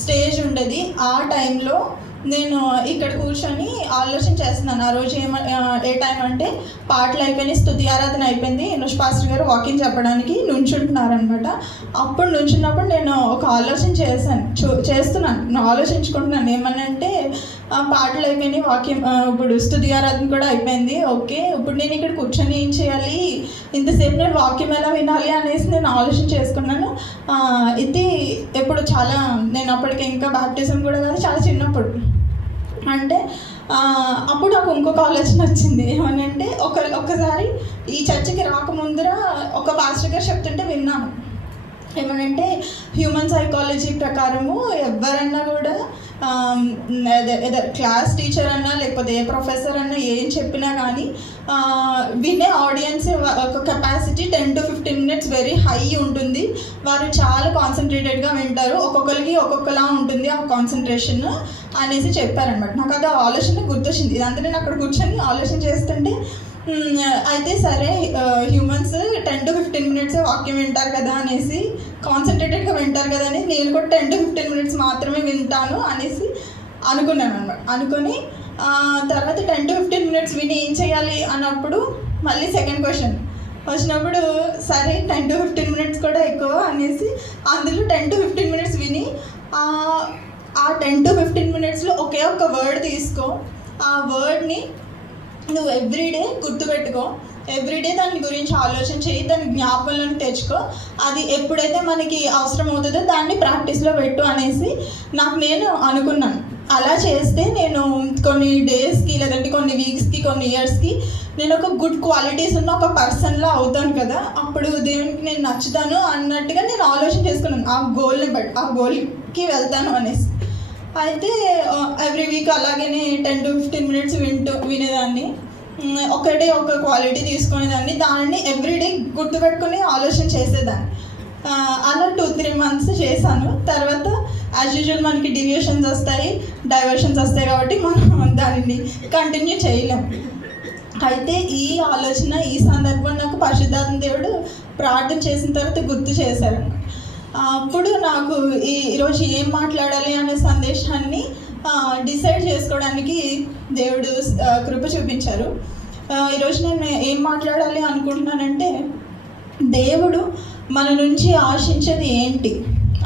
Stage ఉండేది. ఆ టైంలో నేను ఇక్కడ కూర్చొని ఆలోచన చేస్తున్నాను. ఆ రోజు ఏ టైం అంటే పాటలు అయిపోయినాయి, స్తుతి ఆరాధన అయిపోయింది, నుష్ పాస్టర్ గారు వాకింగ్ చెప్పడానికి నుంచుంటున్నారనమాట. అప్పుడు నుంచున్నప్పుడు నేను ఒక ఆలోచన చేస్తున్నాను, ఆలోచించుకుంటున్నాను. ఏమనంటే పాటలు అయిపోయినాయి, వాక్యం ఇప్పుడు స్తుతి ఆరాధన కూడా అయిపోయింది. ఓకే, ఇప్పుడు నేను ఇక్కడ కూర్చొని ఏం చేయాలి, ఇంతసేపు నేను వాక్యం ఎలా వినాలి అనేసి నేను ఆలోచన చేసుకున్నాను. ఇది ఎప్పుడు చాలా నేను అప్పటికి ఇంకా బాప్టిజం కూడా కాదు, చాలా చిన్నప్పుడు. అంటే అప్పుడు నాకు ఇంకొక ఆలోచన వచ్చింది. ఏమనంటే ఒకసారి ఈ చర్చికి రాకముందర ఒక పాస్టర్ గారు చెప్తుంటే విన్నాను. ఏమనంటే హ్యూమన్ సైకాలజీ ప్రకారము ఎవరన్నా కూడా క్లాస్ టీచర్ అన్నా లేకపోతే ఏ ప్రొఫెసర్ అన్నా ఏం చెప్పినా కానీ వినే ఆడియన్స్ ఒక capacity 10 to 15 minutes very high ఉంటుంది. వారు చాలా కాన్సన్ట్రేటెడ్గా వింటారు, ఒక్కొక్కరికి ఒక్కొక్కలా ఉంటుంది ఆ కాన్సన్ట్రేషన్ అనేసి చెప్పారనమాట. నాకు అది ఆలోచన గుర్తొచ్చింది. ఇదంతా నేను అక్కడ కూర్చొని ఆలోచన చేస్తుంటే అయితే సరే, హ్యూమన్స్ 10 to 15 minutes వాక్యం వింటారు కదా అనేసి, కాన్సన్ట్రేటెడ్గా వింటారు కదా అని నేను కూడా 10 to 15 minutes మాత్రమే వింటాను అనేసి అనుకున్నాను అనమాట. అనుకొని తర్వాత 10 to 15 minutes విని ఏం చేయాలి అన్నప్పుడు మళ్ళీ సెకండ్ క్వశ్చన్ వచ్చినప్పుడు, సరే 10 to 15 minutes కూడా ఎక్కువ అనేసి అందులో 10 to 15 minutes విని ఆ 10 to 15 minutesలో ఒకే ఒక్క వర్డ్ తీసుకో, ఆ వర్డ్ని నువ్వు ఎవ్రీడే గుర్తుపెట్టుకో, ఎవ్రీడే దాని గురించి ఆలోచన చేయి, దాని జ్ఞాపకాలను తెచ్చుకో, అది ఎప్పుడైతే మనకి అవసరం అవుతుందో దాన్ని ప్రాక్టీస్లో పెట్టు అనేసి నాకు నేను అనుకున్నాను. అలా చేస్తే నేను కొన్ని డేస్కి లేదంటే కొన్ని వీక్స్కి కొన్ని ఇయర్స్కి నేను ఒక గుడ్ క్వాలిటీస్ ఉన్న ఒక పర్సన్లా అవుతాను కదా, అప్పుడు దేవునికి నేను నచ్చుతాను అన్నట్టుగా నేను ఆలోచన చేసుకున్నాను. ఆ గోల్కి వెళ్తాను అనేసి. అయితే ఎవ్రీ వీక్ అలాగే 10 to 15 minutes వినేదాన్ని, ఒక క్వాలిటీ తీసుకునేదాన్ని, దాన్ని ఎవ్రీడే గుర్తుపెట్టుకుని ఆలోచన చేసేదాన్ని. అలా 2-3 months చేశాను. తర్వాత యాజ్ యూజువల్ మనకి డైవర్షన్స్ వస్తాయి కాబట్టి మనం దానిని కంటిన్యూ చేయలేం. అయితే ఈ ఆలోచన, ఈ సందర్భం నాకు పరిశుద్ధాత్మ దేవుడు ప్రార్థన చేసిన తర్వాత గుర్తు చేశారు. అప్పుడు నాకు ఈరోజు ఏం మాట్లాడాలి అనే సందేశాన్ని డిసైడ్ చేసుకోవడానికి దేవుడు కృప చూపించారు. ఈరోజు నేను ఏం మాట్లాడాలి అనుకుంటున్నానంటే, దేవుడు మన నుంచి ఆశించేది ఏంటి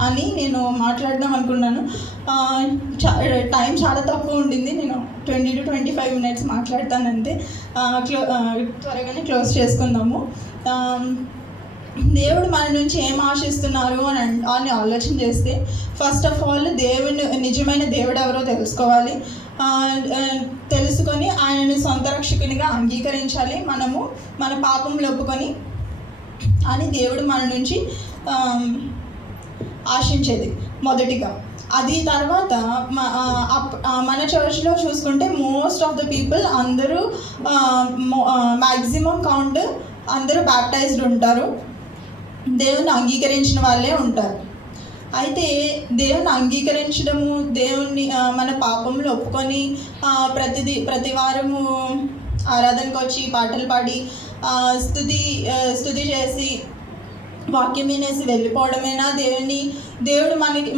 అని నేను మాట్లాడదాం అనుకున్నాను. టైం చాలా తక్కువ ఉండింది, నేను 20 to 25 minutes మాట్లాడతానంతే. త్వరగానే క్లోజ్ చేసుకుందాము. దేవుడు మన నుంచి ఏం ఆశిస్తున్నారు అని ఆలోచన చేస్తే, ఫస్ట్ ఆఫ్ ఆల్ నిజమైన దేవుడు ఎవరో తెలుసుకోవాలి. తెలుసుకొని ఆయనని సొంత రక్షకునిగా అంగీకరించాలి. మనము మన పాపంలో ఒప్పుకొని అని దేవుడు మన నుంచి ఆశించేది మొదటిగా. అది తర్వాత మన చర్చ్లో చూసుకుంటే మోస్ట్ ఆఫ్ ద పీపుల్ అందరూ మ్యాక్సిమం కౌంట్ అందరూ బ్యాప్టైజ్డ్ ఉంటారు, దేవుని అంగీకరించిన వాళ్ళే ఉంటారు. అయితే దేవుని అంగీకరించడము, దేవుణ్ణి మన పాపంలో ఒప్పుకొని ప్రతి వారము ఆరాధనకు వచ్చి పాటలు పాడి స్తుతి చేసి వాక్యం వినేసి వెళ్ళిపోవడమేనా దేవుడు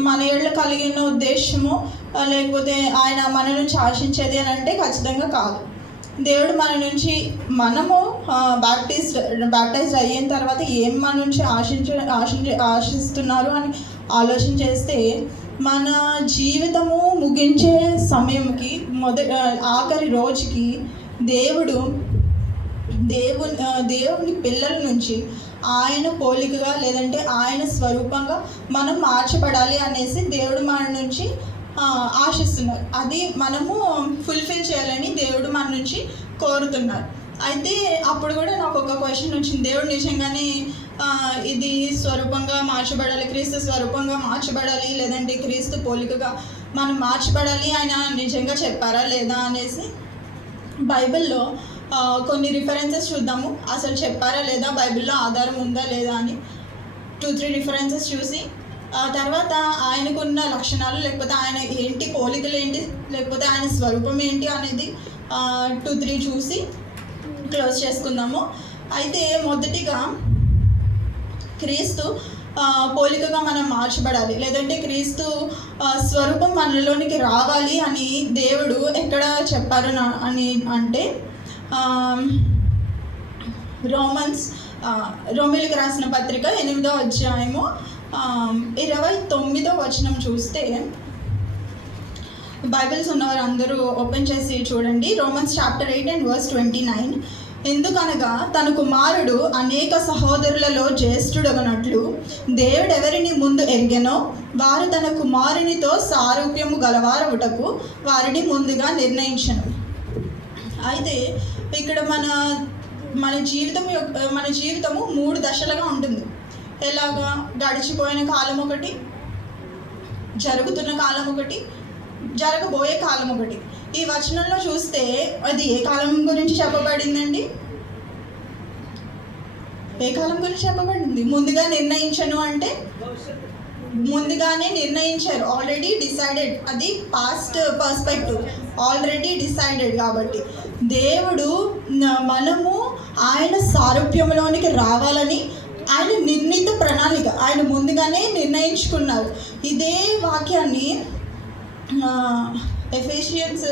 మన ఏళ్ళు కలిగిన ఉద్దేశము, లేకపోతే ఆయన మన నుంచి ఆశించేది అని అంటే ఖచ్చితంగా కాదు. దేవుడు మన నుంచి మనము బ్యాప్టైజ్ అయిన తర్వాత ఏం మన నుంచి ఆశిస్తున్నారు అని ఆలోచన చేస్తే, మన జీవితము ముగించే సమయంకి ఆఖరి రోజుకి దేవుని పిల్లల నుంచి ఆయన పోలికగా లేదంటే ఆయన స్వరూపంగా మనం మార్చబడాలి అనేసి దేవుడు మన నుంచి ఆశిస్తున్నారు. అది మనము ఫుల్ఫిల్ చేయాలని దేవుడు మన నుంచి కోరుతున్నారు. అయితే అప్పుడు కూడా నాకు ఒక క్వశ్చన్ వచ్చింది, దేవుడు నిజంగానే ఇది స్వరూపంగా మార్చబడాలి, క్రీస్తు స్వరూపంగా మార్చబడాలి లేదంటే క్రీస్తు పోలికగా మనం మార్చబడాలి ఆయన నిజంగా చెప్పారా లేదా అనేసి బైబిల్లో కొన్ని రిఫరెన్సెస్ చూద్దాము. అసలు చెప్పారా లేదా, బైబిల్లో ఆధారం ఉందా లేదా అని 2-3 రిఫరెన్సెస్ చూసి, తర్వాత ఆయనకున్న లక్షణాలు లేకపోతే ఆయన ఏంటి, పోలికలు ఏంటి, లేకపోతే ఆయన స్వరూపం ఏంటి అనేది 2-3 చూసి క్లోజ్ చేసుకుందాము. అయితే మొదటిగా క్రీస్తు పోలికగా మనం మార్చబడాలి, లేదంటే క్రీస్తు స్వరూపం మనలోనికి రావాలి అని దేవుడు ఎక్కడ చెప్పారు అని అంటే రోమిలికి రాసిన పత్రిక 8వ అధ్యాయము 29వ వచనం చూస్తే, బైబిల్స్ ఉన్నవారు అందరూ ఓపెన్ చేసి చూడండి. Romans chapter 8 and verse 29. ఎందుకనగా తన కుమారుడు అనేక సహోదరులలో జ్యేష్ఠుడగనట్లు దేవుడు ఎవరిని ముందు ఎరిగెనో వారు తన కుమారునితో సారూప్యము గలవారవుటకు వారిని ముందుగా నిర్ణయించను. అయితే ఇక్కడ మన జీవితము 3 దశలుగా ఉంటుంది. ఎలాగా? గడిచిపోయిన కాలం ఒకటి, జరుగుతున్న కాలం ఒకటి, జరగబోయే కాలం ఒకటి. ఈ వచనంలో చూస్తే అది ఏ కాలం గురించి చెప్పబడిందండి? ఏ కాలం గురించి చెప్పబడింది? ముందుగా నిర్ణయించను అంటే ముందుగానే నిర్ణయించారు, ఆల్రెడీ డిసైడెడ్. అది పాస్ట్ పర్స్పెక్టివ్, ఆల్రెడీ డిసైడెడ్. కాబట్టి దేవుడు మనము ఆయన సారూప్యంలోనికి రావాలని ఆయన నిర్ణీత ప్రణాళిక ఆయన ముందుగానే నిర్ణయించుకున్నారు. ఇదే వాక్యాన్ని ఎఫిషియన్స్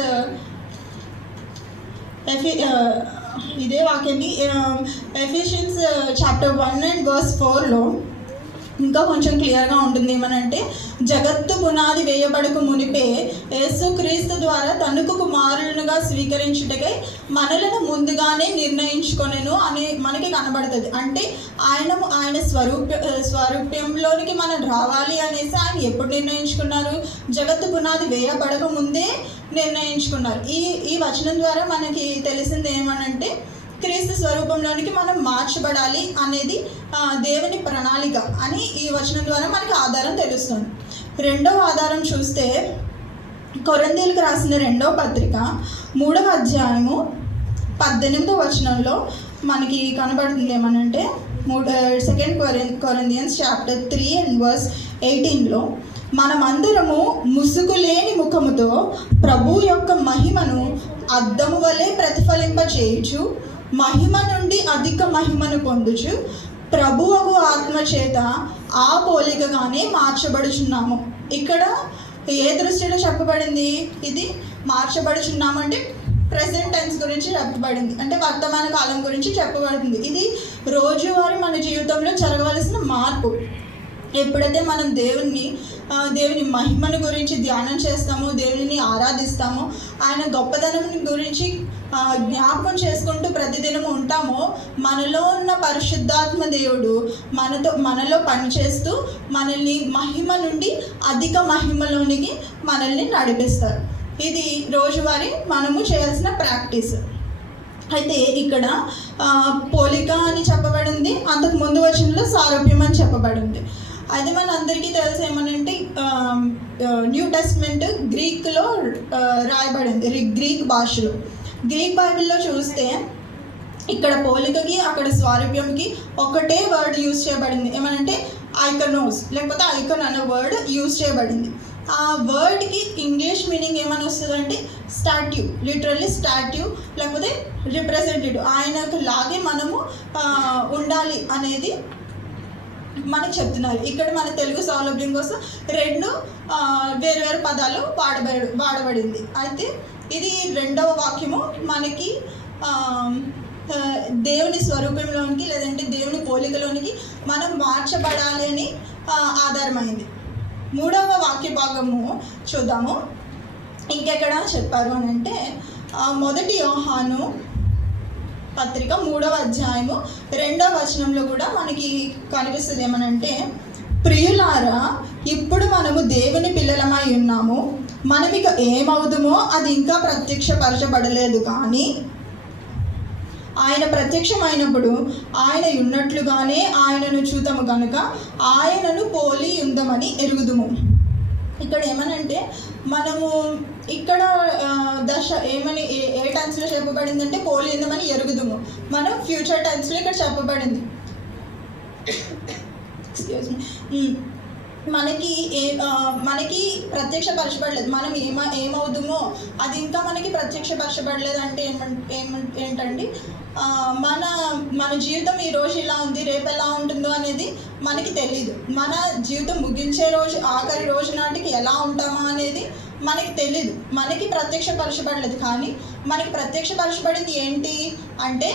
చాప్టర్ 1 and verse 4లో ఇంకా కొంచెం క్లియర్గా ఉంటుంది. ఏమనంటే, జగత్తు పునాది వేయబడక మునిపే యేసుక్రీస్తు ద్వారా తనకు కుమారులుగా స్వీకరించుటకై మనలను ముందుగానే నిర్ణయించుకొనెను అని మనకి కనబడుతుంది. అంటే ఆయన స్వరూప్యంలోనికి మనం రావాలి అనేసి ఆయన ఎప్పుడు నిర్ణయించుకున్నారు? జగత్తు పునాది వేయబడక ముందే నిర్ణయించుకున్నారు. ఈ వచనం ద్వారా మనకి తెలిసింది ఏమనంటే, క్రీస్తు స్వరూపంలోనికి మనం మార్చబడాలి అనేది దేవుని ప్రణాళిక అని ఈ వచనం ద్వారా మనకి ఆధారం తెలుస్తుంది. రెండవ ఆధారం చూస్తే కొరింథీయులకు రాసిన 2వ పత్రిక 3వ అధ్యాయము 18వ వచనంలో మనకి కనబడుతుంది. ఏమనంటే 2 కొరింథియన్స్ చాప్టర్ 3 and verse 18లో, మనమందరము ముసుగులేని ముఖముతో ప్రభు యొక్క మహిమను అద్దము వలె ప్రతిఫలింపచేయుచు మహిమ నుండి అధిక మహిమను పొందుచు ప్రభువగు ఆత్మ చేత ఆ పోలికగానే మార్చబడుచున్నాము. ఇక్కడ ఏ దృష్టిలో చెప్పబడింది? ఇది మార్చబడుచున్నామంటే ప్రెజెంట్ టెన్స్ గురించి చెప్పబడింది, అంటే వర్తమాన కాలం గురించి చెప్పబడింది. ఇది రోజువారీ మన జీవితంలో జరగవలసిన మార్పు. ఎప్పుడైతే మనం దేవుని మహిమను గురించి ధ్యానం చేస్తామో, దేవుని ఆరాధిస్తామో, ఆయన గొప్పదనం గురించి జ్ఞాపకం చేసుకుంటూ ప్రతిదినం ఉంటామో, మనలో ఉన్న పరిశుద్ధాత్మ దేవుడు మనలో పనిచేస్తూ మనల్ని మహిమ నుండి అధిక మహిమలోనికి మనల్ని నడిపిస్తారు. ఇది రోజువారీ మనము చేయాల్సిన ప్రాక్టీస్. అయితే ఇక్కడ పోలిక అని చెప్పబడింది, అంతకు ముందు వచనంలో సారూప్యం అని చెప్పబడింది. అది మన అందరికీ తెలుసు. ఏమనంటే న్యూ టెస్ట్మెంట్ గ్రీక్లో రాయబడింది, గ్రీక్ భాషలో. గ్రీక్ బైబిల్లో చూస్తే ఇక్కడ పోలికకి అక్కడ స్వారూప్యంకి ఒకటే వర్డ్ యూజ్ చేయబడింది. ఏమనంటే ఐకనోస్, లేకపోతే ఐకన్ అనే వర్డ్ యూజ్ చేయబడింది. ఆ వర్డ్కి ఇంగ్లీష్ మీనింగ్ ఏమని వస్తుందంటే స్టాట్యూ, లిటరల్లీ స్టాట్యూ, లేకపోతే రిప్రజెంటేటివ్. ఆయనకు లాగే మనము ఉండాలి అనేది మనకు చెప్తున్నారు. ఇక్కడ మన తెలుగు సౌలభ్యం కోసం 2 వేరు పదాలు వాడబడింది. అయితే ఇది 2వ వాక్యము మనకి దేవుని స్వరూపంలోనికి లేదంటే దేవుని పోలికలోనికి మనం మార్చబడాలి అని ఆధారమైంది. 3వ వాక్య భాగము చూద్దాము. ఇంకెక్కడ చెప్పారు అని అంటే 1 యోహాను పత్రిక 3వ అధ్యాయము 2వ వచనంలో కూడా మనకి కనిపిస్తుంది. ఏమనంటే, ప్రియులారా, ఇప్పుడు మనము దేవుని పిల్లలమై ఉన్నాము, మనం ఇక ఏమవుదుమో అది ఇంకా ప్రత్యక్షపరచబడలేదు, కానీ ఆయన ప్రత్యక్షమైనప్పుడు ఆయన ఉన్నట్లుగానే ఆయనను చూతము కనుక ఆయనను పోలి ఉందమని ఎరుగుదుము. ఇక్కడ ఏమనంటే, మనము ఇక్కడ దశ ఏమని ఏ టెన్స్లో చెప్పబడిందంటే పోలి ఉందమని ఎరుగుదుము. మనం ఫ్యూచర్ టెన్స్లో ఇక్కడ చెప్పబడింది. Excuse me. మనకి ప్రత్యక్షపరచబడలేదు, మనం ఏమవుదుమో అది ఇంకా మనకి ప్రత్యక్షపరచబడలేదు అంటే ఏంటండి, మన మన జీవితం ఈరోజు ఇలా ఉంది, రేపు ఎలా ఉంటుందో అనేది మనకి తెలియదు. మన జీవితం ముగించే రోజు, ఆఖరి రోజు నాటికి ఎలా ఉంటామా అనేది మనకి తెలీదు. మనకి ప్రత్యక్షపరచబడలేదు. కానీ మనకి ప్రత్యక్షపరచబడింది ఏంటి అంటే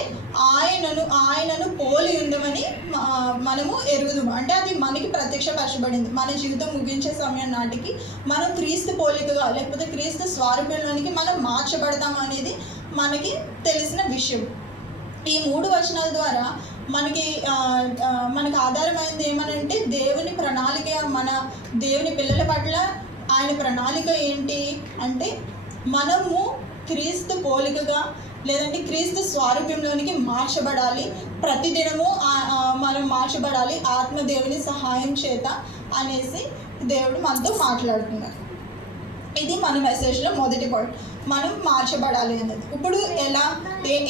ఆయనను పోలి ఉండమని మనము ఎరుగుదాము. అంటే అది మనకి ప్రత్యక్షపరచబడింది. మన జీవితం ముగించే సమయం నాటికి మనం క్రీస్తు పోలికగా లేకపోతే క్రీస్తు స్వరూపంలోనికి మనం మార్చబడతాం అనేది మనకి తెలిసిన విషయం. ఈ 3 వచనాల ద్వారా మనకి ఆధారమైంది ఏమనంటే దేవుని ప్రణాళిక, మన దేవుని పిల్లల పట్ల ఆయన ప్రణాళిక ఏంటి అంటే మనము క్రీస్తు పోలికగా లేదంటే క్రీస్తు స్వారూప్యంలోనికి మార్చబడాలి. ప్రతిదినము మనం మార్చబడాలి ఆత్మదేవుని సహాయం చేత అనేసి దేవుడు మనతో మాట్లాడుతున్నారు. ఇది మన మెసేజ్లో మొదటి పాయింట్, మనం మార్చబడాలి అనేది. ఇప్పుడు ఎలా,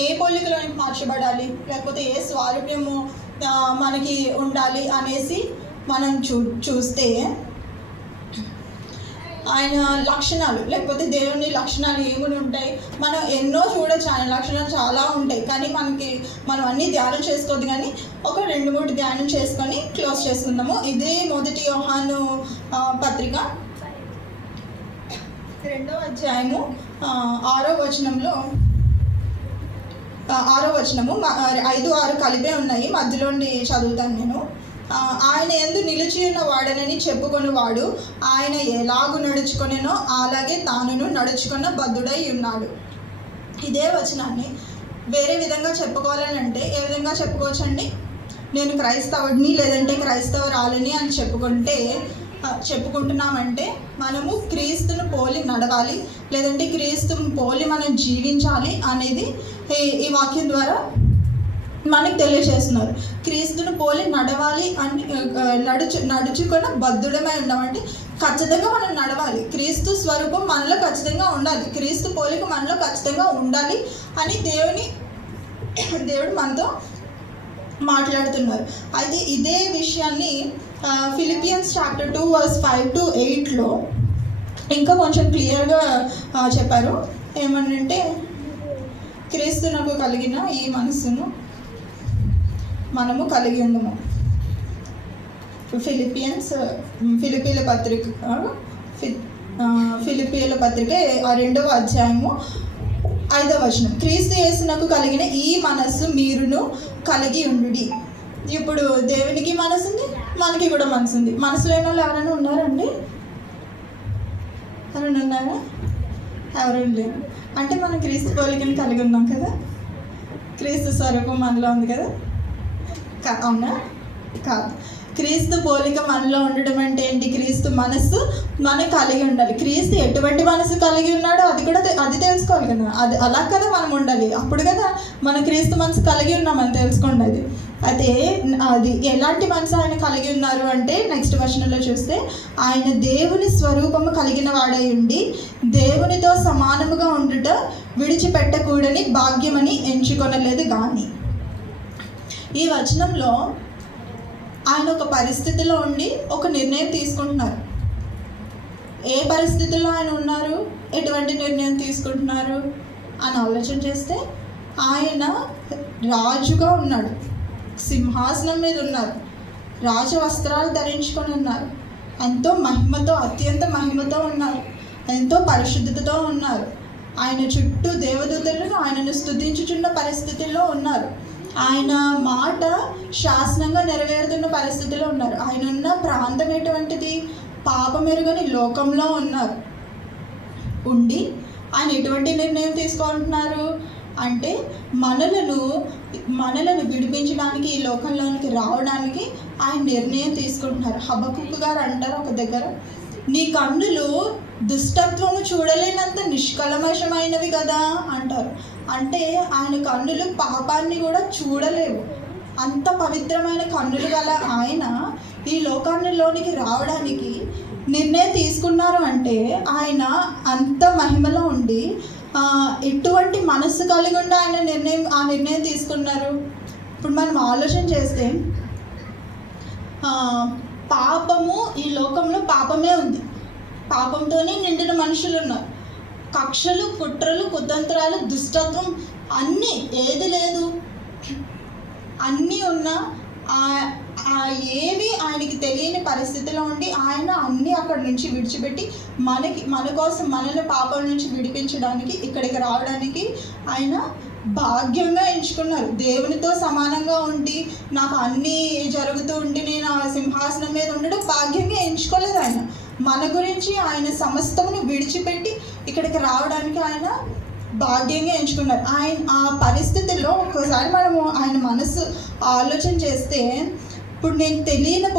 ఏ పోలికలోనికి మార్చబడాలి లేకపోతే ఏ స్వారూప్యము మనకి ఉండాలి అనేసి మనం చూస్తే ఆయన లక్షణాలు లేకపోతే దేవుని లక్షణాలు ఏముని ఉంటాయి, మనం ఎన్నో చూడొచ్చు. ఆయన లక్షణాలు చాలా ఉంటాయి, కానీ మనం అన్నీ ధ్యానం చేసుకోవద్దు. కానీ ఒక 2-3 ధ్యానం చేసుకొని క్లోజ్ చేసుకుందాము. ఇదే మొదటి యోహాను పత్రిక 2వ అధ్యాయము 6వ వచనంలో 5-6 కలిపే ఉన్నాయి, మధ్యలోని చదువుతాను నేను. ఆయన యందు నిలిచి ఉన్న వాడనని చెప్పుకొనివాడు ఆయన ఎలాగు నడుచుకొనెనో అలాగే తానును నడుచుకున్న బద్ధుడై ఉన్నాడు. ఇదే వచనాన్ని వేరే విధంగా చెప్పుకోవాలని అంటే ఏ విధంగా చెప్పుకోవచ్చండి? నేను క్రైస్తవుడిని లేదంటే క్రైస్తవరాలని అని చెప్పుకుంటున్నామంటే మనము క్రీస్తును పోలి నడవాలి లేదంటే క్రీస్తును పోలి మనం జీవించాలి అనేది ఈ వాక్యం ద్వారా మనకు తెలియజేస్తున్నారు. క్రీస్తును పోలి నడవాలి అని నడుచుకున్న బద్ధుడమై ఉండమంటే ఖచ్చితంగా మనం నడవాలి. క్రీస్తు స్వరూపం మనలో ఖచ్చితంగా ఉండాలి, క్రీస్తు పోలిక మనలో ఖచ్చితంగా ఉండాలి అని దేవుడు మనతో మాట్లాడుతున్నారు. అయితే ఇదే విషయాన్ని ఫిలిపియన్స్ చాప్టర్ 2 verse 5-8లో ఇంకా కొంచెం క్లియర్గా చెప్పారు. ఏమనంటే క్రీస్తునకు కలిగిన ఈ మనస్సును మనము కలిగి ఉండము. ఫిలిప్పీల పత్రిక 2వ అధ్యాయము 5వ వచనం, క్రీస్తు యేసునకు కలిగిన ఈ మనస్సు మీరును కలిగి ఉండుడి. ఇప్పుడు దేవునికి మనసు ఉంది, మనకి కూడా మనసు ఉంది. మనసు లేని వాళ్ళు ఎవరైనా ఉన్నారండి? ఎవరైనా ఉన్నారా? ఎవరైనా లేరు. అంటే మనం క్రీస్తు పోలికను కలిగి ఉన్నాం కదా, క్రీస్తు స్వరూపం మనలో ఉంది కదా. అవునా? కాదు. క్రీస్తు పోలిక మనలో ఉండడం అంటే ఏంటి? క్రీస్తు మనస్సు మనం కలిగి ఉండాలి. క్రీస్తు ఎటువంటి మనసు కలిగి ఉన్నాడో అది తెలుసుకోవాలి కదా. అలా కదా మనం ఉండాలి. అప్పుడు కదా మన క్రీస్తు మనసు కలిగి ఉన్నామని తెలుసుకోండి. అయితే అది ఎలాంటి మనసు ఆయన కలిగి ఉన్నారు అంటే నెక్స్ట్ వచనంలో చూస్తే ఆయన దేవుని స్వరూపము కలిగిన వాడై ఉండి దేవునితో సమానముగా ఉండుట విడిచిపెట్టకూడని భాగ్యమని ఎంచుకొనలేదు. కానీ ఈ వచనంలో ఆయన ఒక పరిస్థితిలో ఉండి ఒక నిర్ణయం తీసుకుంటున్నారు. ఏ పరిస్థితిలో ఆయన ఉన్నారు, ఎటువంటి నిర్ణయం తీసుకుంటున్నారు అని ఆలోచన చేస్తే ఆయన రాజుగా ఉన్నాడు, సింహాసనం మీద ఉన్నారు, రాజ వస్త్రాలు ధరించుకొని ఉన్నారు, అత్యంత మహిమతో ఉన్నారు, ఎంతో పరిశుద్ధతతో ఉన్నారు. ఆయన చుట్టూ దేవదూతలను ఆయనను స్తుతించుచున్న పరిస్థితుల్లో ఉన్నారు. ఆయన మాట శాసనంగా నెరవేరుతున్న పరిస్థితిలో ఉన్నారు. ఆయన ఉన్న ప్రాంతం ఎటువంటిది? పాపమెరుగని లోకంలో ఉన్నారు. ఉండి ఆయన ఎటువంటి నిర్ణయం తీసుకుంటున్నారు అంటే మనలను విడిపించడానికి, ఈ లోకంలోనికి రావడానికి ఆయన నిర్ణయం తీసుకుంటున్నారు. హబక్కుకు గారు అంటారు ఒక దగ్గర, నీ కన్నులు దుష్టత్వము చూడలేనంత నిష్కల్మషమైనవి కదా అంటారు. అంటే ఆయన కన్నులు పాపాన్ని కూడా చూడలేవు. అంత పవిత్రమైన కన్నులు గల ఆయన ఈ లోకాల్లోనికి రావడానికి నిర్ణయం తీసుకున్నారు. అంటే ఆయన అంత మహిమలో ఉండి ఎటువంటి మనస్సు కలిగి ఉండి ఆయన నిర్ణయం తీసుకున్నారు. ఇప్పుడు మనం ఆలోచన చేస్తే పాపము, ఈ లోకంలో పాపమే ఉంది, పాపంతోనే నిండిన మనుషులు ఉన్నారు. కక్షలు, కుట్రలు, కుతంత్రాలు, దుష్టత్వం అన్నీ ఏది లేదు అన్నీ ఉన్నా ఏవి ఆయనకి తెలియని పరిస్థితిలో ఉండి ఆయన అన్నీ అక్కడి నుంచి విడిచిపెట్టి మన కోసం మనల్ని పాపం నుంచి విడిపించడానికి ఇక్కడికి రావడానికి ఆయన భాగ్యంగా ఎంచుకున్నారు. దేవునితో సమానంగా ఉండి నాకు అన్నీ జరుగుతూ ఉండి నేను ఆ సింహాసనం మీద ఉండడం భాగ్యంగా ఎంచుకోలేదు ఆయన. మన గురించి ఆయన సమస్తమును విడిచిపెట్టి ఇక్కడికి రావడానికి ఆయన భాగ్యంగా ఎంచుకున్నారు. ఆయన ఆ పరిస్థితుల్లో ఒక్కోసారి మనము ఆయన మనసు ఆలోచన చేస్తే, ఇప్పుడు నేను తెలియని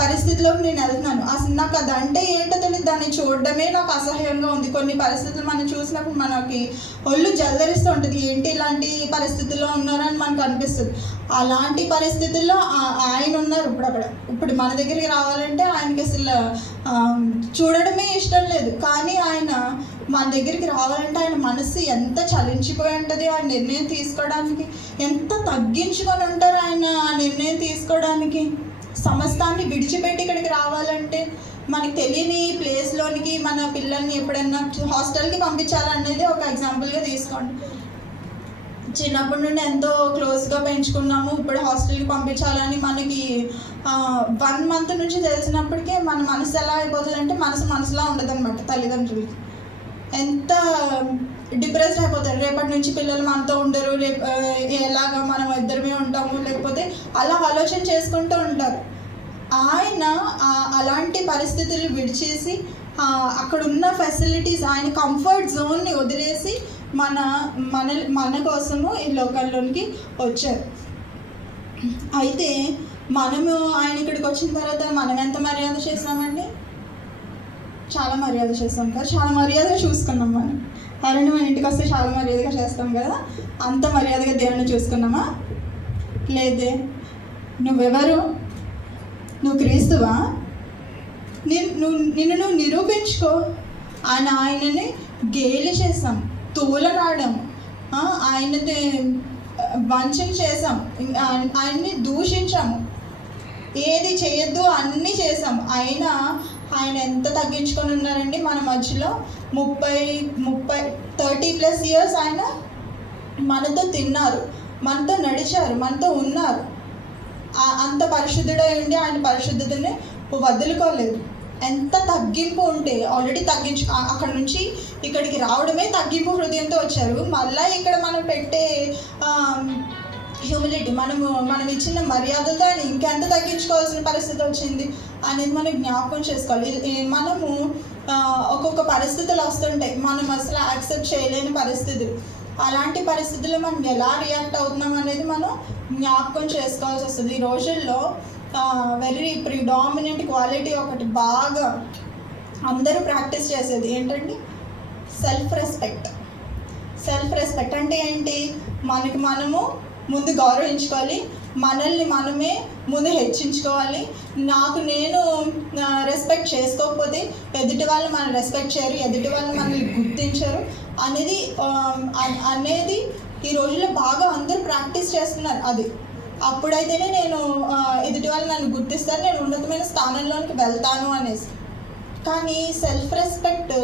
పరిస్థితిలోకి నేను వెళ్తున్నాను, అసలు నాకు అదంటే ఏంటో తెలియదు, దాన్ని చూడడమే నాకు అసహ్యంగా ఉంది. కొన్ని పరిస్థితులు మనం చూసినప్పుడు మనకి ఒళ్ళు జలదరిస్తూ ఉంటుంది, ఏంటి ఇలాంటి పరిస్థితుల్లో ఉన్నారని మనకు అనిపిస్తుంది. అలాంటి పరిస్థితుల్లో ఆయన ఉన్నారు ఇప్పుడు మన దగ్గరికి రావాలంటే ఆయనకి అసలు చూడడమే ఇష్టం లేదు. కానీ ఆయన మన దగ్గరికి రావాలంటే ఆయన మనసు ఎంత చలించిపోయి ఉంటుంది ఆ నిర్ణయం తీసుకోవడానికి, ఎంత తగ్గించుకొని ఉంటారు ఆయన ఆ నిర్ణయం తీసుకోవడానికి. సమస్తాన్ని విడిచిపెట్టి ఇక్కడికి రావాలంటే మనకి తెలియని ప్లేస్లోనికి మన పిల్లల్ని ఎప్పుడన్నా హాస్టల్కి పంపించాలనేది ఒక ఎగ్జాంపుల్గా తీసుకోండి. చిన్నప్పటి నుండి ఎంతో క్లోజ్గా పెంచుకున్నాము, ఇప్పుడు హాస్టల్కి పంపించాలని మనకి 1 month నుంచి తెలిసినప్పటికీ మన మనసు ఎలా అయిపోతుంది అంటే మనసులా ఉండదు అనమాట. తల్లిదండ్రులకి ఎంత డిప్రెస్డ్ అయిపోతారు, రేపటి నుంచి పిల్లలు మనతో ఉండరు, ఎలాగా మనం ఇద్దరమే ఉంటాము, లేకపోతే అలా ఆలోచన చేసుకుంటూ ఉంటారు. ఆయన అలాంటి పరిస్థితులు విడిచేసి అక్కడ ఉన్న ఫెసిలిటీస్, ఆయన కంఫర్ట్ జోన్ని వదిలేసి మన కోసము ఈ లోకంలోనికి వచ్చారు. అయితే మనము ఆయన ఇక్కడికి వచ్చిన తర్వాత మనం ఎంత మర్యాద చేస్తామండి? చాలా మర్యాద చేస్తాం కదా, చాలా మర్యాదగా చూసుకున్నాం మనం. అలాంటి మన ఇంటికి వస్తే చాలా మర్యాదగా చేస్తాం కదా, అంత మర్యాదగా దేవుని చూసుకున్నామా? లేదే. నువ్వెవరు? నువ్వు క్రీస్తువా? నిన్ను నిరూపించుకో. ఆయనని గేలి చేసాం, తూలనాడాము, ఆయనని వంచన చేసాం, ఆయన్ని దూషించాము, ఏది చేయొద్దు అన్నీ చేసాం. ఆయన ఎంత తగ్గించుకొని ఉన్నారండి మన మధ్యలో. 30+ years ఆయన మనతో తిన్నారు, మనతో నడిచారు, మనతో ఉన్నారు. అంత పరిశుద్ధుడై ఉండి ఆయన పరిశుద్ధతని వదులుకోలేదు. ఎంత తగ్గింపు ఉంటే, ఆల్రెడీ అక్కడ నుంచి ఇక్కడికి రావడమే తగ్గింపు హృదయంతో వచ్చారు. మళ్ళీ ఇక్కడ మనం పెట్టే హ్యూమిలిటీ, మనం ఇచ్చిన మర్యాదలతో ఆయన ఇంకెంత తగ్గించుకోవాల్సిన పరిస్థితి వచ్చింది అనేది మనం జ్ఞాపకం చేసుకోవాలి. మనము ఒక్కొక్క పరిస్థితులు వస్తుంటాయి, మనం అసలు యాక్సెప్ట్ చేయలేని పరిస్థితులు. అలాంటి పరిస్థితుల్లో మనం ఎలా రియాక్ట్ అవుతున్నాం అనేది మనం జ్ఞాపకం చేసుకోవాల్సి వస్తుంది. ఈ రోజుల్లో వెరీ ప్రిడామినెంట్ క్వాలిటీ ఒకటి బాగా అందరూ ప్రాక్టీస్ చేసేది ఏంటండి? సెల్ఫ్ రెస్పెక్ట్ అంటే ఏంటి? మనము ముందు గౌరవించుకోవాలి, మనల్ని మనమే ముందు హెచ్చించుకోవాలి. నేను రెస్పెక్ట్ చేసుకోకపోతే ఎదుటి వాళ్ళు మనం రెస్పెక్ట్ చేయరు, ఎదుటి వాళ్ళు మనల్ని గుర్తించరు అనేది ఈ రోజుల్లో బాగా అందరూ ప్రాక్టీస్ చేస్తున్నారు. అది అప్పుడైతేనే నేను ఎదుటి వాళ్ళు నన్ను గుర్తిస్తారు, నేను ఉన్నతమైన స్థానంలోనికి వెళ్తాను అనేసి. కానీ సెల్ఫ్ రెస్పెక్ట్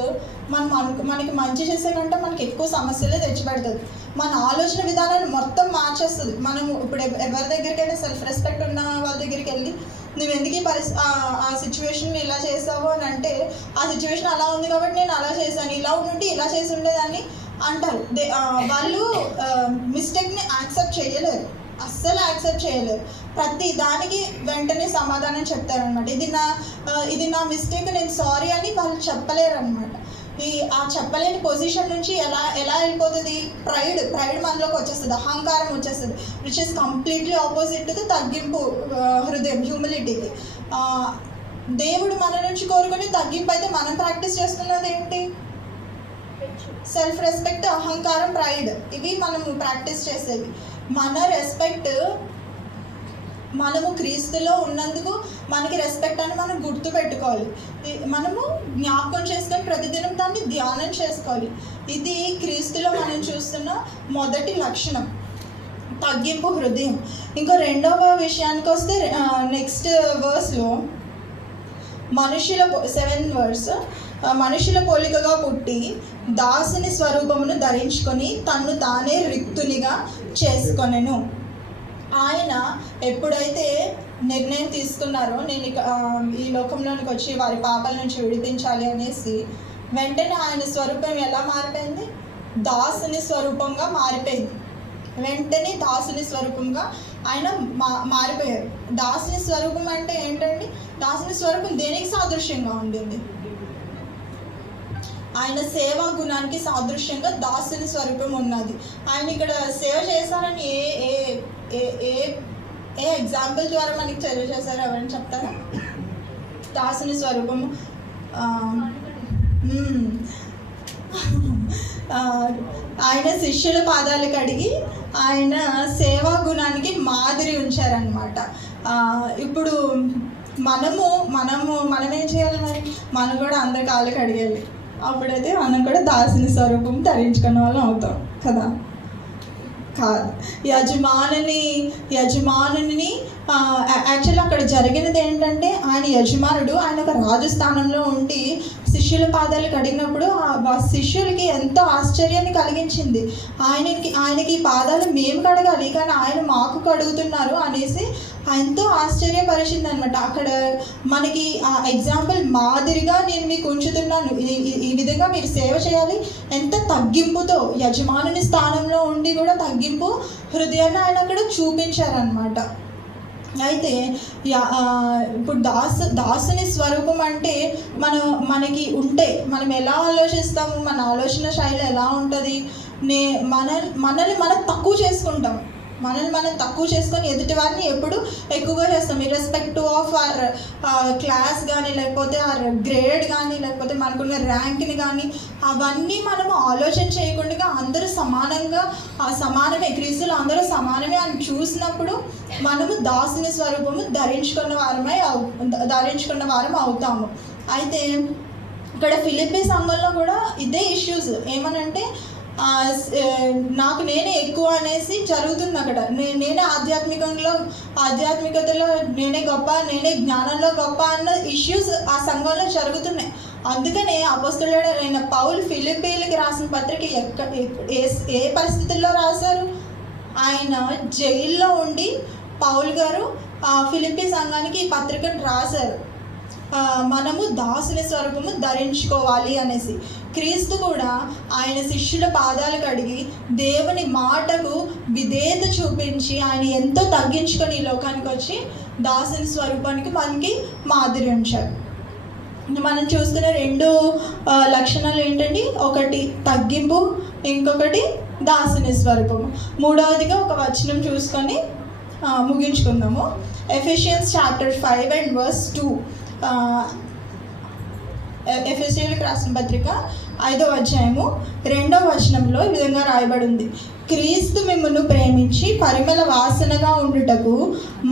మనకి మంచి చేసే కంటే మనకి ఎక్కువ సమస్యలే తెచ్చిపెడుతుంది. మన ఆలోచన విధానాన్ని మొత్తం మార్చేస్తుంది. మనం ఇప్పుడు ఎవరి దగ్గరికైనా సెల్ఫ్ రెస్పెక్ట్ ఉన్న వాళ్ళ దగ్గరికి వెళ్ళి నువ్వు ఎందుకు ఆ సిచ్యువేషన్ ఇలా చేసావు అని అంటే, ఆ సిచ్యువేషన్ అలా ఉంది కాబట్టి నేను అలా చేశాను, ఇలా ఉండి ఇలా చేసి ఉండేదాన్ని అంటారు. వాళ్ళు మిస్టేక్ని అస్సలు యాక్సెప్ట్ చేయలేరు. ప్రతి దానికి వెంటనే సమాధానం చెప్తారనమాట. ఇది నా మిస్టేక్, నేను సారీ అని వాళ్ళు చెప్పలేరు అనమాట. ఆ చెప్పలేని పొజిషన్ నుంచి ఎలా వెళ్ళిపోతుంది? ప్రైడ్ మనలోకి వచ్చేస్తుంది, అహంకారం వచ్చేస్తుంది, which is completely opposite to తగ్గింపు హృదయం, హ్యూమిలిటీకి. దేవుడు మన నుంచి కోరుకుని తగ్గింపు అయితే మనం ప్రాక్టీస్ చేస్తున్నది ఏంటి? సెల్ఫ్ రెస్పెక్ట్, అహంకారం, ప్రైడ్. ఇవి మనము ప్రాక్టీస్ చేసేవి. మన రెస్పెక్ట్, మనము క్రీస్తులో ఉన్నందుకు మనకి రెస్పెక్ట్ అని మనం గుర్తుపెట్టుకోవాలి. మనము జ్ఞాపకం చేసుకొని ప్రతిదినం దాన్ని ధ్యానం చేసుకోవాలి. ఇది క్రీస్తులో మనం చూస్తున్న మొదటి లక్షణం, తగ్గింపు హృదయం. ఇంకో రెండవ విషయానికి వస్తే నెక్స్ట్ వర్స్లో 7th verse, మనుషుల పోలికగా పుట్టి దాసుని స్వరూపమును ధరించుకొని తన్ను తానే రిక్తునిగా చేసుకొనెను. ఆయన ఎప్పుడైతే నిర్ణయం తీసుకున్నారో నేను ఈ లోకంలోనికి వచ్చి వారి పాపాల నుంచి విడిపించాలి అనేసి, వెంటనే ఆయన స్వరూపం ఎలా మారిపోయింది? దాసుని స్వరూపంగా మారిపోయింది. వెంటనే దాసుని స్వరూపంగా ఆయన మారిపోయారు. దాసుని స్వరూపం అంటే ఏంటండి? దాసుని స్వరూపం దేనికి సాదృశ్యంగా ఉండింది? ఆయన సేవా గుణానికి సాదృశ్యంగా దాసుని స్వరూపం ఉన్నది. ఆయన ఇక్కడ సేవ చేశారని ఏ ఏ ఏ ఏ ఎగ్జాంపుల్ ద్వారా మనకి తెలియజేశారు? ఎవరైనా చెప్తారా? దాసుని స్వరూపము ఆయన శిష్యుల పాదాలు కడిగి ఆయన సేవా గుణానికి మాదిరి ఉంచారనమాట. ఇప్పుడు మనం ఏం చేయాలి మరి? మనం కూడా అందరి కాళ్ళు కడిగాలి. అప్పుడైతే మనం కూడా దాసుని స్వరూపం ధరించుకున్న వాళ్ళం అవుతాం కదా? కాదు. యజమానుని యాక్చువల్లీ అక్కడ జరిగినది ఏంటంటే, ఆయన యజమానుడు ఆయన ఒక రాజు స్థానంలో ఉండి శిష్యుల పాదాలు కడిగినప్పుడు ఆ శిష్యులకి ఎంతో ఆశ్చర్యాన్ని కలిగించింది. ఆయనకి పాదాలు మేము కడగాలి కానీ ఆయన మాకు కడుగుతున్నారు అనేసి ఎంతో ఆశ్చర్యపరిచింది అనమాట. అక్కడ మనకి ఆ ఎగ్జాంపుల్ మాదిరిగా నేను మీకు ఉంచుతున్నాను, ఈ విధంగా మీరు సేవ చేయాలి. ఎంత తగ్గింపుతో, యజమానుని స్థానంలో ఉండి కూడా తగ్గింపు హృదయాన్ని ఆయన అక్కడ చూపించారనమాట. అయితే ఇప్పుడు దాసుని స్వరూపం అంటే మనకి ఉంటే మనం ఎలా ఆలోచిస్తాము? మన ఆలోచన శైలి ఎలా ఉంటుంది? మనల్ని మనం తక్కువ చేసుకుంటాం. మనం తక్కువ చేసుకొని ఎదుటి వారిని ఎప్పుడు ఎక్కువగా చేస్తాం. ఇర్రెస్పెక్టివ్ ఆఫ్ అవర్ క్లాస్ కానీ, లేకపోతే అవర్ గ్రేడ్ కానీ, లేకపోతే మనకున్న ర్యాంక్ని కానీ, అవన్నీ మనము ఆలోచన చేయకుండా అందరూ సమానమే, క్రీస్తులు అందరూ సమానమే అని చూసినప్పుడు మనము దాసుని స్వరూపము ధరించుకున్న వారం అవుతాము. అయితే ఇక్కడ ఫిలిప్పీ సంఘంలో కూడా ఇదే ఇష్యూస్. ఏమనంటే నాకు నేనే ఎక్కువ అనేసి జరుగుతుంది అక్కడ. నేనే ఆధ్యాత్మికతలో నేనే గొప్ప, నేనే జ్ఞానంలో గొప్ప అన్న ఇష్యూస్ ఆ సంఘంలో జరుగుతున్నాయి. అందుకనే అపోస్తలుడైన పౌలు ఫిలిప్పీలకి రాసిన పత్రిక ఏ పరిస్థితుల్లో రాశారు? ఆయన జైల్లో ఉండి పౌలు గారు ఫిలిప్పీ సంఘానికి ఈ పత్రికను రాశారు. మనము దాసుని స్వరూపము ధరించుకోవాలి అనేసి. క్రీస్తు కూడా ఆయన శిష్యుల పాదాలు కడిగి దేవుని మాటకు విధేయత చూపించి ఆయన ఎంతో తగ్గించుకొని ఈ లోకానికి వచ్చి దాసుని స్వరూపానికి మనకి మాదిరి ఉంచారు. మనం చూస్తున్న రెండు లక్షణాలు ఏంటండి? ఒకటి తగ్గింపు, ఇంకొకటి దాసుని స్వరూపము. మూడవదిగా ఒక వచనం చూసుకొని ముగించుకుందాము. Ephesians chapter 5:2. ఎఫెసీయులకు రాసిన పత్రిక 5వ అధ్యాయము 2వ వచనంలో ఈ విధంగా రాయబడి ఉంది: క్రీస్తు మిమ్మును ప్రేమించి పరిమళ వాసనగా ఉండుటకు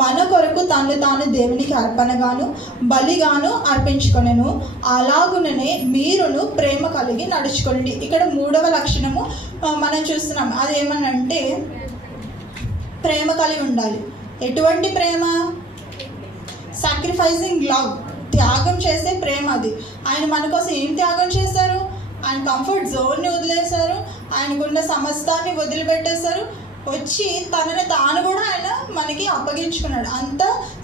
మన కొరకు తాను దేవునికి అర్పణగాను బలిగాను అర్పించుకొనెను, అలాగుననే మీరును ప్రేమ కలిగి నడుచుకోండి. ఇక్కడ 3వ లక్షణము మనం చూస్తున్నాం. అదేమనంటే ప్రేమ కలిగి ఉండాలి. ఎటువంటి ప్రేమ? సాక్రిఫైసింగ్ లవ్, త్యాగం చేసే ప్రేమ. అది ఆయన మన కోసం ఏం త్యాగం చేశారు? ఆయన కంఫర్ట్ జోన్ని వదిలేశారు, ఆయనకున్న సమస్తాన్ని వదిలిపెట్టేశారు, వచ్చి తనని తాను కూడా ఆయన మనకి అప్పగించుకున్నాడు. అంత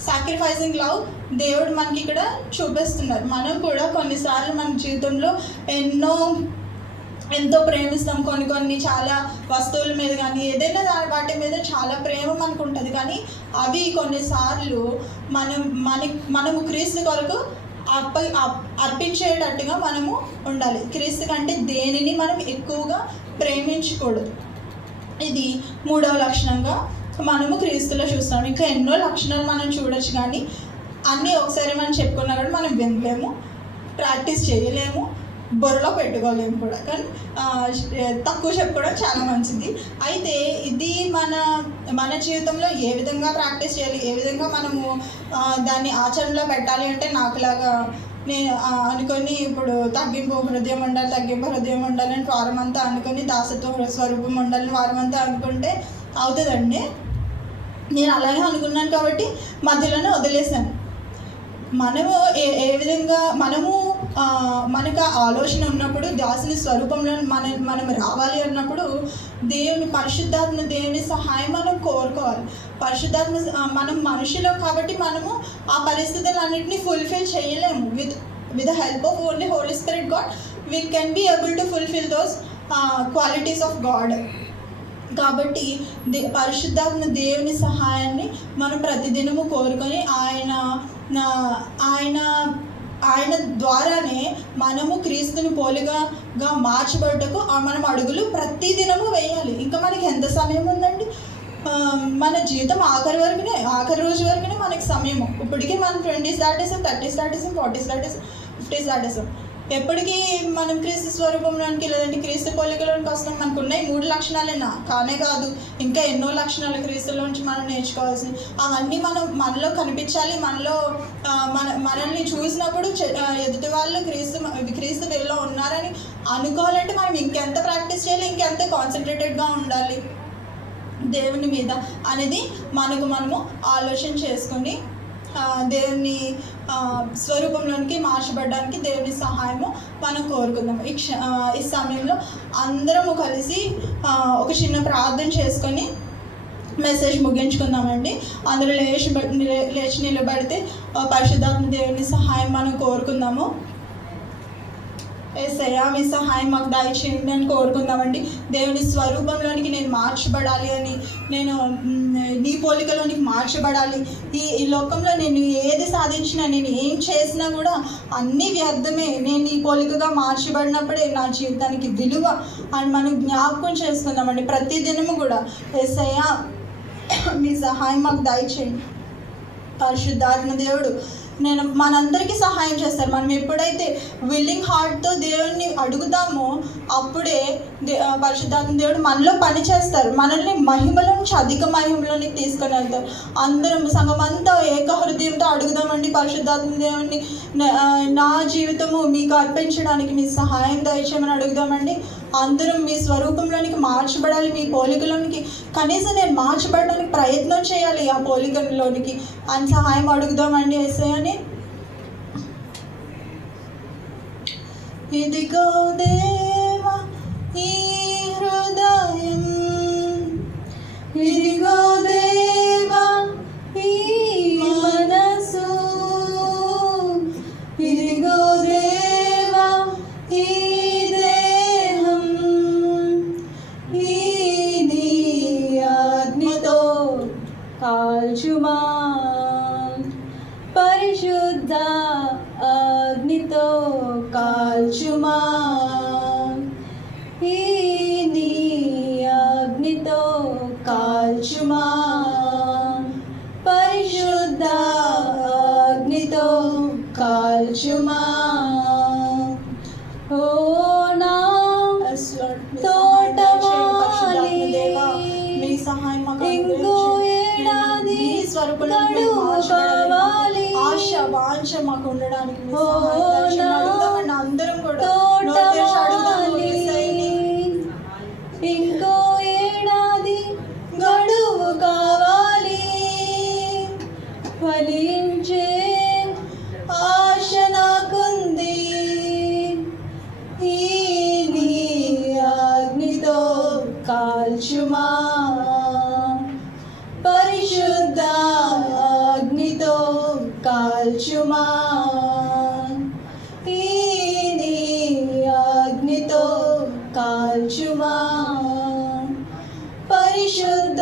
సాక్రిఫైసింగ్ లవ్ దేవుడు మనకి ఇక్కడ చూపిస్తున్నారు. మనం కూడా కొన్నిసార్లు మన జీవితంలో ఎంతో ప్రేమిస్తాం. కొన్ని చాలా వస్తువుల మీద కానీ ఏదైనా వాటి మీద చాలా ప్రేమ మనకు ఉంటుంది. కానీ అవి కొన్నిసార్లు మనము క్రీస్తు కొరకు అర్పించేటట్టుగా మనము ఉండాలి. క్రీస్తు కంటే దేనిని మనం ఎక్కువగా ప్రేమించకూడదు. ఇది 3వ లక్షణంగా మనము క్రీస్తులో చూస్తాం. ఇంకా ఎన్నో లక్షణాలు మనం చూడొచ్చు, కానీ అన్నీ ఒకసారి మనం చెప్పుకున్నా కూడా మనం వినలేము, ప్రాక్టీస్ చేయలేము, బుర్రలో పెట్టుకోలేము కూడా. కానీ తక్కువ చెప్పుకోవడం చాలా మంచిది. అయితే ఇది మన జీవితంలో ఏ విధంగా ప్రాక్టీస్ చేయాలి, ఏ విధంగా మనము దాన్ని ఆచరణలో పెట్టాలి అంటే, నాకులాగా నేను అనుకొని ఇప్పుడు తగ్గింపు హృదయం ఉండాలని వారం అంతా అనుకొని, దాసత్వ స్వరూపం ఉండాలని వారం అంతా అనుకుంటే అవుతుందండి. నేను అలాగే అనుకున్నాను కాబట్టి మధ్యలోనే వదిలేసాను. మనము ఏ విధంగా మనము మనకు ఆ ఆలోచన ఉన్నప్పుడు దాసుని స్వరూపంలో మనం రావాలి అన్నప్పుడు పరిశుద్ధాత్మ దేవుని సహాయం మనం కోరుకోవాలి. పరిశుద్ధాత్మ మనం మనుషులం కాబట్టి మనము ఆ పరిస్థితులన్నింటినీ ఫుల్ఫిల్ చేయలేము. with the help of only Holy Spirit God we can be able to fulfill those qualities of God. కాబట్టి పరిశుద్ధాత్మ దేవుని సహాయాన్ని మనం ప్రతిదినము కోరుకొని ఆయన ద్వారానే మనము క్రీస్తుని పోలికగా మార్చబడ్డకు మనం అడుగులు ప్రతిదినము వేయాలి. ఇంకా మనకి ఎంత సమయం ఉందండి? మన జీవితం ఆఖరి రోజు వరకునే మనకి సమయము. ఇప్పటికీ మనం 20s దాటేసాం, 30s దాటేసాం, 40s దాటేసాం, 50s దాటేసాం. ఎప్పటికీ మనం క్రీస్తు స్వరూపంలోనికి లేదంటే క్రీస్తు పోలికలోనికి వస్తాం. మనకు ఉన్నాయి 3 లక్షణాలేనా? కానే కాదు, ఇంకా ఎన్నో లక్షణాలు క్రీస్తులోంచి మనం నేర్చుకోవాల్సింది. అవన్నీ మనలో కనిపించాలి. మనల్ని చూసినప్పుడు ఎదుటి వాళ్ళు క్రీస్తు వీళ్ళలో ఉన్నారని అనుకోవాలంటే మనం ఇంకెంత ప్రాక్టీస్ చేయాలి, ఇంకెంత కాన్సన్ట్రేటెడ్గా ఉండాలి దేవుని మీద అనేది మనము ఆలోచన చేసుకొని దేవుని స్వరూపంలోనికి మార్చబడడానికి దేవుని సహాయము మనం కోరుకుందాం. ఈ సమయంలో అందరము కలిసి ఒక చిన్న ప్రార్థన చేసుకొని మెసేజ్ ముగించుకుందామండి. అందరూ లేచి నిలబడితే పరిశుద్ధాత్మ దేవుని సహాయం మనం కోరుకుందాము. యేసయ్యా మీ సహాయం మాకు దయచేయండి అని కోరుకుందామండి. దేవుని స్వరూపంలోనికి నేను మార్చబడాలి అని, నేను నీ పోలికలోనికి మార్చబడాలి. ఈ లోకంలో నేను ఏది సాధించినా, నేను ఏం చేసినా కూడా అన్నీ వ్యర్థమే. నేను నీ పోలికగా మార్చబడినప్పుడే నా జీవితానికి విలువ అని మనం జ్ఞాపకం చేసుకుందామండి. ప్రతిదినము కూడా యేసయ్యా మీ సహాయం మాకు దయచేయండి. పరిశుద్ధాత్మ దేవుడు మనందరికీ సహాయం చేస్తారు. మనం ఎప్పుడైతే విల్లింగ్ హార్ట్తో దేవుడిని అడుగుతామో అప్పుడే పరిశుద్ధాత్మ దేవుడు మనలో పని చేస్తారు. మనల్ని మహిమలో నుంచి అధిక మహిమలోనికి తీసుకొని వెళ్తారు. అందరం సంఘమంతా ఏక హృదయంతో అడుగుదామండి. పరిశుద్ధాత్మ దేవుడిని నా జీవితము మీకు అర్పించడానికి మీ సహాయం దయచేయమని అడుగుదామండి. అందరం మీ స్వరూపంలోనికి మార్చబడాలి, మీ పోలికలోనికి కనీసం నేను మార్చబడడానికి ప్రయత్నం చేయాలి ఆ పోలికలోనికి అని సహాయం అడుగుదామండి యేసయ్యని. ఇదిగో దేవా ఈ హృదయం, ఇదిగో దేవా ఈ మనసు, ఇదిగో దేవా ఈ దేహం, ఈ నీ ఆజ్ఞతో కాల్చుమా, పరిశుద్ధ అగ్నితో కాల్చుమా, ఈ నీ అగ్నితో కాల్చుమా, పరిశుద్ధ అగ్నితో కాల్చుమా. ఓ నా తోటమాలి మీ సహాయం ఇంకో ఏడాది గడువు కావాలి, ఆశ వాంఛ మాకు ఉండడానికి అందరం కూడా ఇంకో ఏడాది గడువు కావాలి, ఫలించే ఆశ నాకుంది, ఈ నీ అగ్నితో కాల్చుమా, పరిశుద్ధ అగ్నితో కాల్చుమా, ఈ నీ అగ్నితో కాల్చుమా, పరిశుద్ధ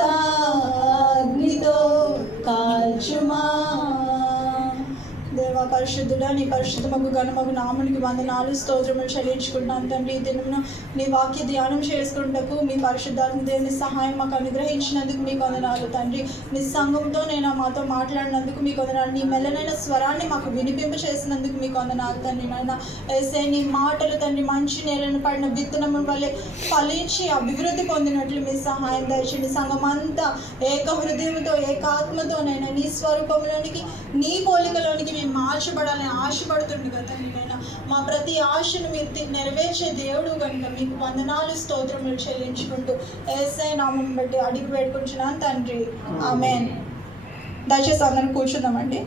అగ్నితో కాల్చుమా. దేవా పరిశుద్ధుడా, నీ పరిశుద్ధమగు ఘనమగు నామునికి వందనాలు స్తోత్రములు చెల్లించుకుంటాను తండ్రి. ఈ దినమున నీ వాక్య ధ్యానం చేసుకుంటకు మీ పరిశుద్ధాత్మ దేవుని సహాయం మాకు అనుగ్రహించినందుకు మీకు వందనాలు తండ్రి. నీ సంఘంతో నేను మాతో మాట్లాడినందుకు మీకు వందనాలు. నీ మెల్లనైన స్వరాన్ని మాకు వినిపింప చేసినందుకు మీకు వందనాలు తండ్రి. నాయన యేసే నీ మాటలు తండ్రి మంచి నేలను పడిన విత్తనము వల్లే ఫలించి అభివృద్ధి పొందినట్లు మీ సహాయం దయచేయండి. సంఘం అంతా ఏక హృదయంతో ఏకాత్మతో నైనా నీ స్వరూపంలోనికి నీ పోలికలోనికి మేము మార్చబడాలని ఆశపడుతుంది కదా తండ్రి. నైనా మా ప్రతి ఆశను మీరు నెరవేర్చే దేవుడు కనుక మీకు వందనాలు స్తోత్రములు చెల్లించుకుంటూ యేసయ్య నామం బట్టి అడిగి పెట్టుకుంటున్నాను తండ్రి. ఆమేన్. దయచేసి అందరం కూర్చుందామండి.